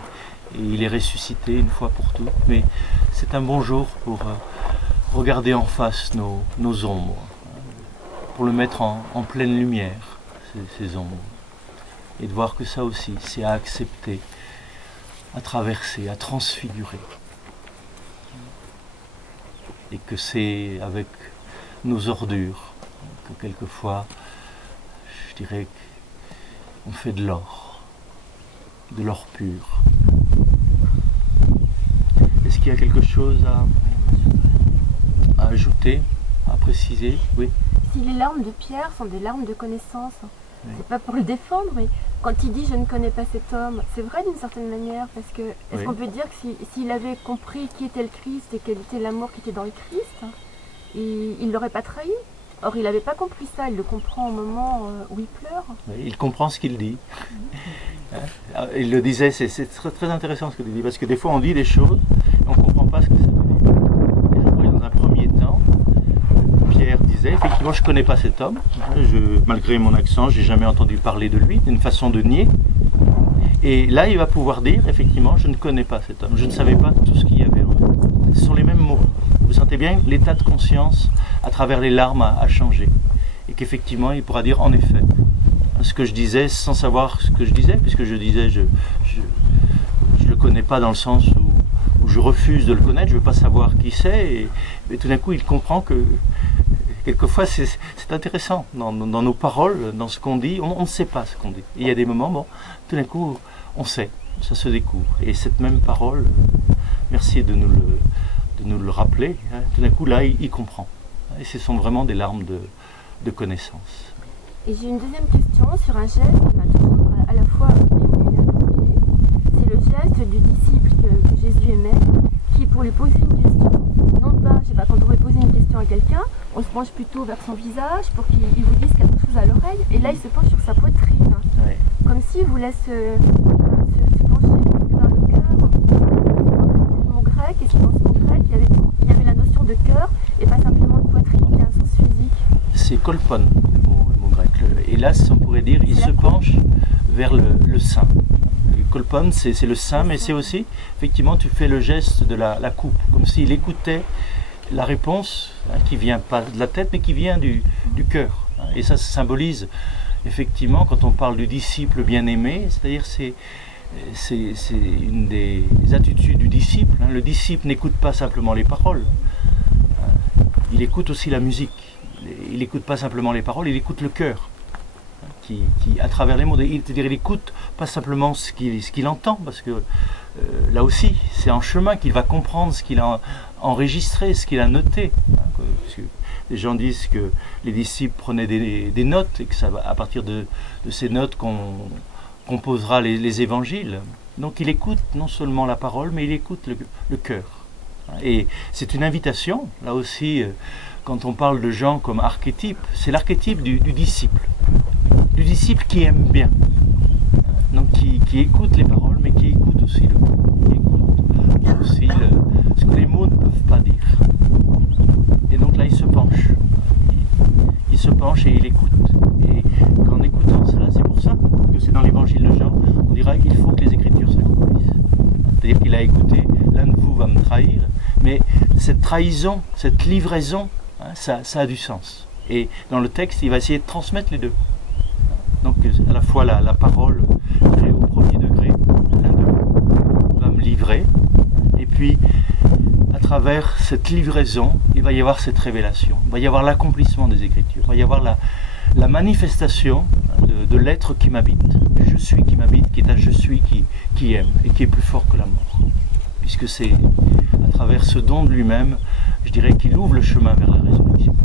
il est ressuscité une fois pour toutes, mais c'est un bon jour pour regarder en face nos ombres, pour le mettre en pleine lumière, ces ombres, et de voir que ça aussi, c'est à accepter, à traverser, à transfigurer, et que c'est avec nos ordures que quelquefois je dirais qu'on fait de l'or pur. Est-ce qu'il y a quelque chose à ajouter, à préciser? Oui. Si les larmes de Pierre sont des larmes de connaissance, oui. C'est pas pour le défendre, mais quand il dit « je ne connais pas cet homme », c'est vrai d'une certaine manière, parce que est-ce Oui. qu'on peut dire que s'il avait compris qui était le Christ et quel était l'amour qui était dans le Christ, il ne l'aurait pas trahi? Or, il n'avait pas compris ça, il le comprend au moment où il pleure. Il comprend ce qu'il dit. Il le disait, c'est très, très intéressant ce qu'il dit, parce que des fois on dit des choses et on ne comprend pas ce que ça veut dire. Et je crois que dans un premier temps, Pierre disait, effectivement, je ne connais pas cet homme, malgré mon accent, je n'ai jamais entendu parler de lui, d'une façon de nier. Et là, il va pouvoir dire, effectivement, je ne connais pas cet homme, je ne savais pas tout ce qu'il y avait en lui. Ce sont les mêmes mots. Vous sentez bien, l'état de conscience, à travers les larmes, a changé. Et qu'effectivement, il pourra dire, en effet, ce que je disais sans savoir ce que je disais, puisque je disais, je le connais pas dans le sens où je refuse de le connaître, je ne veux pas savoir qui c'est, et tout d'un coup, il comprend que quelquefois c'est intéressant. Dans nos paroles, dans ce qu'on dit, on ne sait pas ce qu'on dit. Et il y a des moments, bon, tout d'un coup, on sait, ça se découvre. Et cette même parole, merci de nous le rappeler, hein, tout d'un coup, là, il comprend. Et ce sont vraiment des larmes de connaissance. Et j'ai une deuxième question sur un geste qui m'a toujours à la fois ému et intrigué. C'est le geste du disciple que Jésus aimait, qui pour lui poser une question, non pas, je sais pas, quand on va poser une question à quelqu'un, on se penche plutôt vers son visage pour qu'il vous dise quelque chose à l'oreille, et là il se penche sur sa poitrine, Ouais. comme s'il voulait se pencher vers le cœur. C'est le mot grec, et c'est dans ce mot grec il y avait la notion de cœur, et pas simplement de poitrine qui a un sens physique. C'est kolpon, le mot grec. Et là, on pourrait dire, il se penche vers le sein. Le kolpon, c'est le sein, mais c'est aussi, effectivement, tu fais le geste de la coupe, comme s'il écoutait la réponse, hein, qui vient pas de la tête, mais qui vient du cœur. Hein. Et ça symbolise, effectivement, quand on parle du disciple bien-aimé, c'est-à-dire c'est une des attitudes du disciple. Hein. Le disciple n'écoute pas simplement les paroles, hein. Il écoute aussi la musique. Il n'écoute pas simplement les paroles, il écoute le cœur, hein, qui à travers les mots, c'est-à-dire il n'écoute pas simplement ce qu'il entend, parce que là aussi, c'est en chemin qu'il va comprendre ce qu'il a enregistré, ce qu'il a noté. Hein, parce que les gens disent que les disciples prenaient des notes, et que ça va à partir de ces notes qu'on composera les évangiles. Donc il écoute non seulement la parole, mais il écoute le cœur. Et c'est une invitation, là aussi, quand on parle de Jean comme archétype, c'est l'archétype du disciple qui aime bien, donc qui écoute les paroles, mais qui écoute aussi le cœur, qui écoute aussi ce que les mots ne peuvent pas dire. Et donc là, il se penche et il écoute. Et qu'en écoutant cela, c'est pour ça que c'est dans l'évangile de Jean, on dira qu'il faut que les Écritures s'accomplissent. C'est-à-dire qu'il a écouté, l'un de vous va me trahir, mais cette trahison, cette livraison, hein, ça a du sens. Et dans le texte, il va essayer de transmettre les deux. Donc à la fois la parole au premier degré, l'un de vous va me livrer, et puis à travers cette livraison, il va y avoir cette révélation, il va y avoir l'accomplissement des Écritures, il va y avoir la manifestation de l'être qui m'habite, du je suis qui m'habite, qui est un je suis qui aime et qui est plus fort que la mort. Puisque c'est à travers ce don de lui-même, je dirais, qu'il ouvre le chemin vers la résurrection.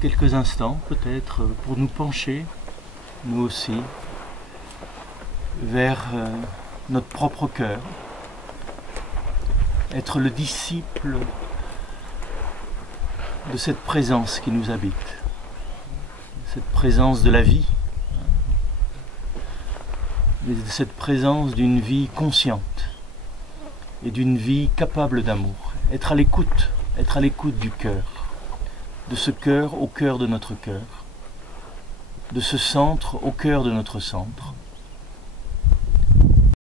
Quelques instants, peut-être, pour nous pencher, nous aussi, vers notre propre cœur, être le disciple de cette présence qui nous habite, cette présence de la vie, mais de cette présence d'une vie consciente et d'une vie capable d'amour, être à l'écoute du cœur, de ce cœur au cœur de notre cœur, de ce centre au cœur de notre centre,